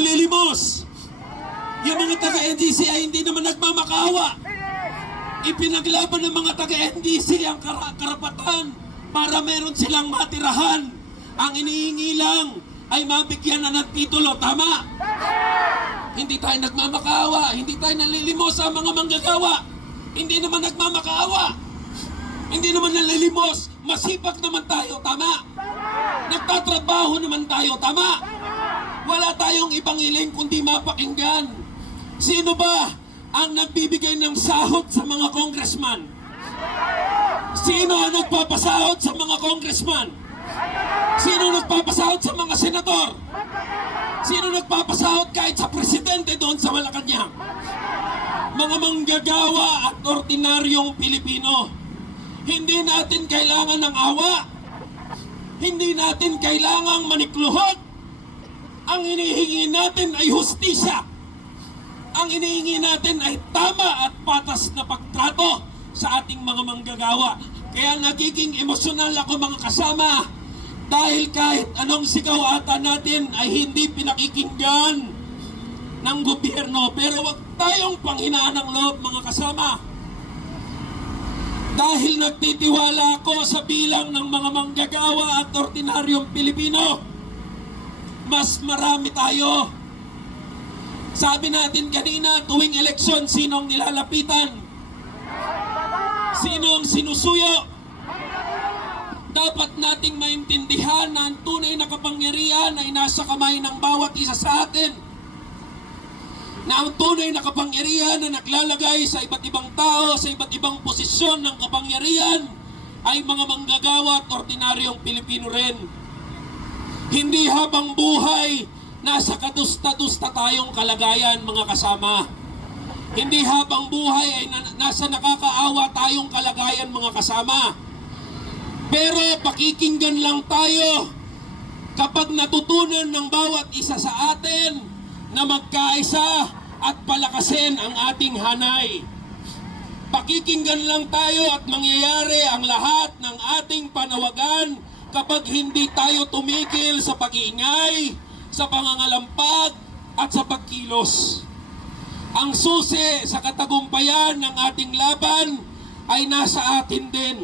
nanlilimos. Yung mga taga-NDC ay hindi naman nagmamakaawa. Ipinaglaban ng mga taga-NDC ang karapatan para meron silang matirahan. Ang inihingi lang ay mabigyan na ng titulo. Tama? Hindi tayo nagmamakaawa. Hindi tayo nanlilimos sa mga manggagawa. Hindi naman nagmamakaawa. Hindi naman nanlilimos. Masipag naman tayo. Tama? Nagtatrabaho naman tayo. Tama? Wala tayong ibang hiling kundi mapakinggan. Sino ba ang nagbibigay ng sahod sa mga congressman? Sino ang nagpapasahod sa mga congressman? Sino nagpapasahod sa mga senador? Sino nagpapasahod kahit sa presidente doon sa Malacanang? Mga manggagawa at ordinaryong Pilipino. Hindi natin kailangan ng awa. Hindi natin kailangang manikluhod. Ang hinihingi natin ay hustisya. Ang hinihingi natin ay tama at patas na pagtrato sa ating mga manggagawa. Kaya nagiging emosyonal ako mga kasama dahil kahit anong sigaw ata natin ay hindi pinakikinggan ng gobyerno. Pero wag tayong panghinaan ng loob mga kasama. Dahil nagtitiwala ako sa bilang ng mga manggagawa at ordinaryong Pilipino, mas marami tayo. Sabi natin kanina, tuwing eleksyon, sinong nilalapitan? Sinong sinusuyo? Dapat nating maintindihan na ang tunay na kapangyarihan ay nasa kamay ng bawat isa sa atin. Na ang tunay na kapangyarihan na naglalagay sa iba't ibang tao, sa iba't ibang posisyon ng kapangyarihan ay mga manggagawa at ordinaryong Pilipino rin. Hindi habang buhay nasa kadusta-dusta tayong kalagayan mga kasama. Hindi habang buhay ay nasa nakakaawa tayong kalagayan mga kasama. Pero pakikinggan lang tayo kapag natutunan ng bawat isa sa atin na magkaisa at palakasin ang ating hanay. Pakikinggan lang tayo at mangyayari ang lahat ng ating panawagan kapag hindi tayo tumigil sa pag-iingay, sa pangangalampag at sa pagkilos. Ang susi sa katagumpayan ng ating laban ay nasa atin din.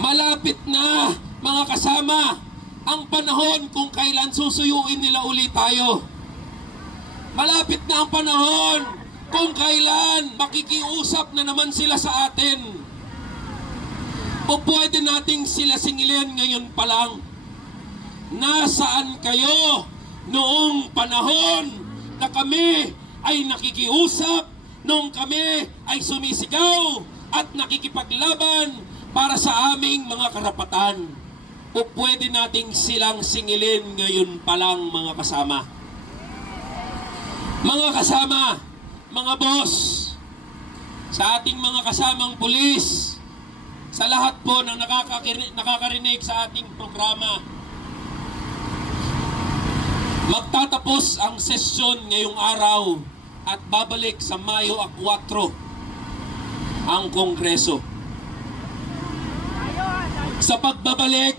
Malapit na mga kasama ang panahon kung kailan susuyuin nila ulit tayo. Malapit na ang panahon kung kailan makikiusap na naman sila sa atin. O pwede nating sila singilin ngayon pa lang. Nasaan kayo noong panahon na kami ay nakikiusap, noong kami ay sumisigaw at nakikipaglaban para sa aming mga karapatan? O pwede nating silang singilin ngayon pa lang mga kasama? Mga kasama, mga boss, sa ating mga kasamang pulis, sa lahat po ng nakakarinig sa ating programa, magtatapos ang sesyon ngayong araw at babalik sa Mayo 4 ang Kongreso. Sa pagbabalik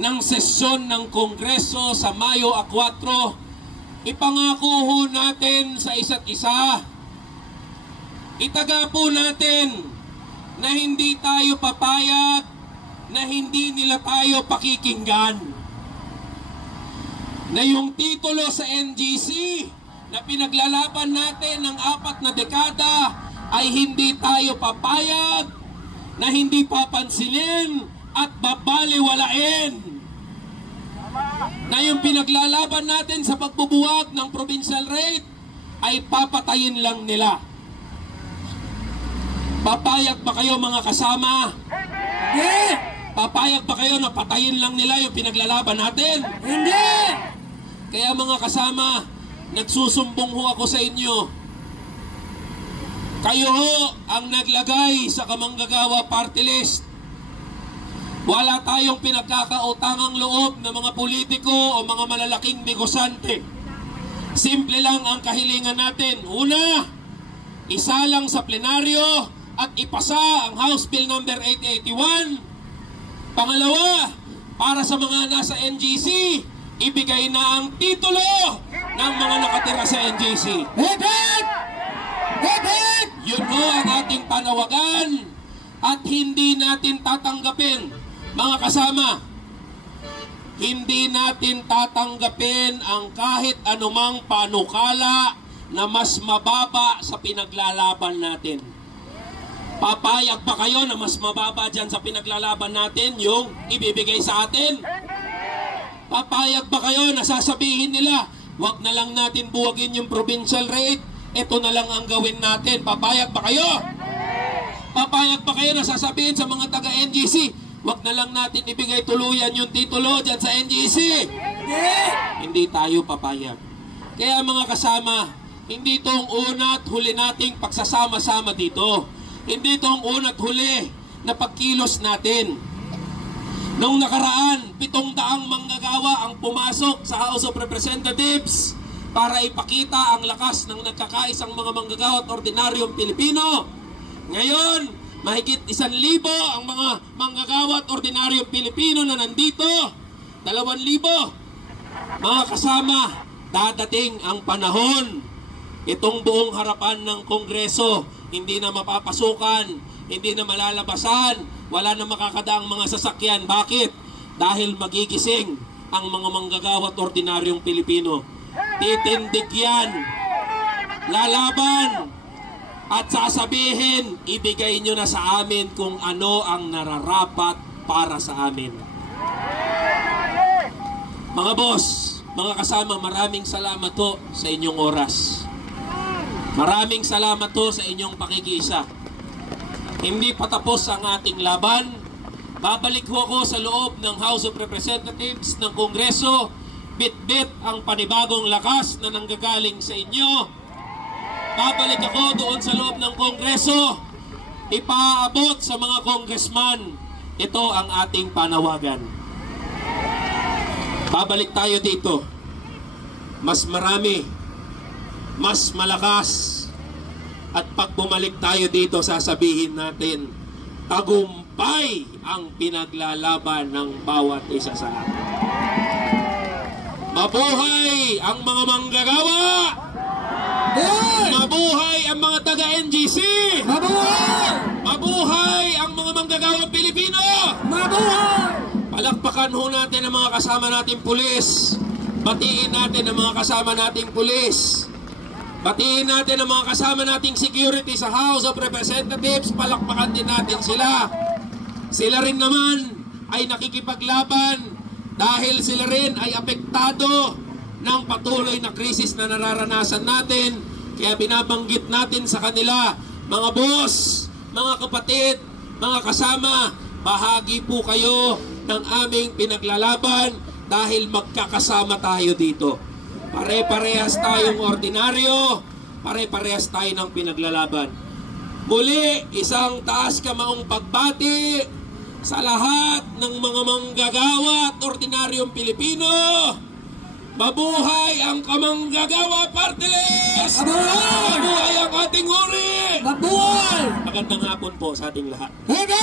ng sesyon ng Kongreso sa Mayo 4, ipangako ho natin sa isa't isa, itaga po natin na hindi tayo papayag, na hindi nila tayo pakikinggan. Na yung titulo sa NGC na pinaglalaban natin ng 4 na dekada ay hindi tayo papayag, na hindi papansinin at babaliwalain. Na yung pinaglalaban natin sa pagbubuwag ng provincial rate ay papatayin lang nila. Papayag ba kayo mga kasama? Hindi! Papayag ba kayo na patayin lang nila yung pinaglalaban natin? Hindi! Kaya mga kasama, nagsusumbong ho ako sa inyo. Kayo ho ang naglagay sa Kamanggagawa Party List. Wala tayong pinagkakautangang loob ng mga politiko o mga malalaking negosante. Simple lang ang kahilingan natin. Una, isa lang sa plenaryo at ipasa ang House Bill number 881. Pangalawa, para sa mga nasa NGC, ibigay na ang titulo ng mga nakatira sa NJC. Higit! Higit! Yun ho ang ating panawagan at hindi natin tatanggapin, mga kasama, hindi natin tatanggapin ang kahit anumang panukala na mas mababa sa pinaglalaban natin. Papayag ba kayo na mas mababa dyan sa pinaglalaban natin yung ibibigay sa atin? Papayag ba kayo na sasabihin nila, wag na lang natin buwagin yung provincial rate, ito na lang ang gawin natin? Papayag ba kayo? Papayag ba kayo na sasabihin sa mga taga-NGC, wag na lang natin ibigay tuluyan yung titulo dyan sa NGC? Hindi tayo papayag. Kaya mga kasama, hindi itong una at huli nating pagsasama-sama dito. Hindi itong una at huli na pagkilos natin. Noong nakaraan, 700 manggagawa ang pumasok sa House of Representatives para ipakita ang lakas ng nagkakaisang mga manggagawa at ordinaryong Pilipino. Ngayon, mahigit 1,000 ang mga manggagawa at ordinaryong Pilipino na nandito. 2,000. Mga kasama, dadating ang panahon. Itong buong harapan ng Kongreso, hindi na mapapasukan, hindi na malalabasan, wala na makakadaang mga sasakyan. Bakit? Dahil magigising ang mga manggagawa at ordinaryong Pilipino. Titindig yan, lalaban, at sasabihin, ibigay nyo na sa amin kung ano ang nararapat para sa amin. Mga boss, mga kasama, maraming salamat po sa inyong oras. Maraming salamat po sa inyong pakikiisa. Hindi pa tapos ang ating laban. Babalik ho ako sa loob ng House of Representatives ng Kongreso. Bit-bit ang panibagong lakas na nanggagaling sa inyo. Babalik ako doon sa loob ng Kongreso. Ipaabot sa mga congressman. Ito ang ating panawagan. Babalik tayo dito. Mas marami, mas malakas. At pag bumalik tayo dito, sasabihin natin, tagumpay ang pinaglalaban ng bawat isa sa atin. Mabuhay ang mga manggagawa! Mabuhay ang mga taga-NGC! Mabuhay! Mabuhay ang mga manggagawang Pilipino! Mabuhay! Palakpakan ho natin ang mga kasama nating pulis. Batiin natin ang mga kasama nating pulis. Batiin natin ang mga kasama nating security sa House of Representatives. Palakpakan din natin sila. Sila rin naman ay nakikipaglaban dahil sila rin ay apektado ng patuloy na krisis na nararanasan natin. Kaya binabanggit natin sa kanila, mga boss, mga kapatid, mga kasama, bahagi po kayo ng aming pinaglalaban dahil magkakasama tayo dito. Pare-parehas tayong ordinaryo, pare-parehas tayo ng pinaglalaban. Muli, isang taas kamaong pagbati sa lahat ng mga manggagawa at ordinaryong Pilipino. Mabuhay ang Kamanggagawa Party List! Mabuhay! Mabuhay ang ating uri! Mabuhay! Magandang hapon po sa ating lahat. Higit!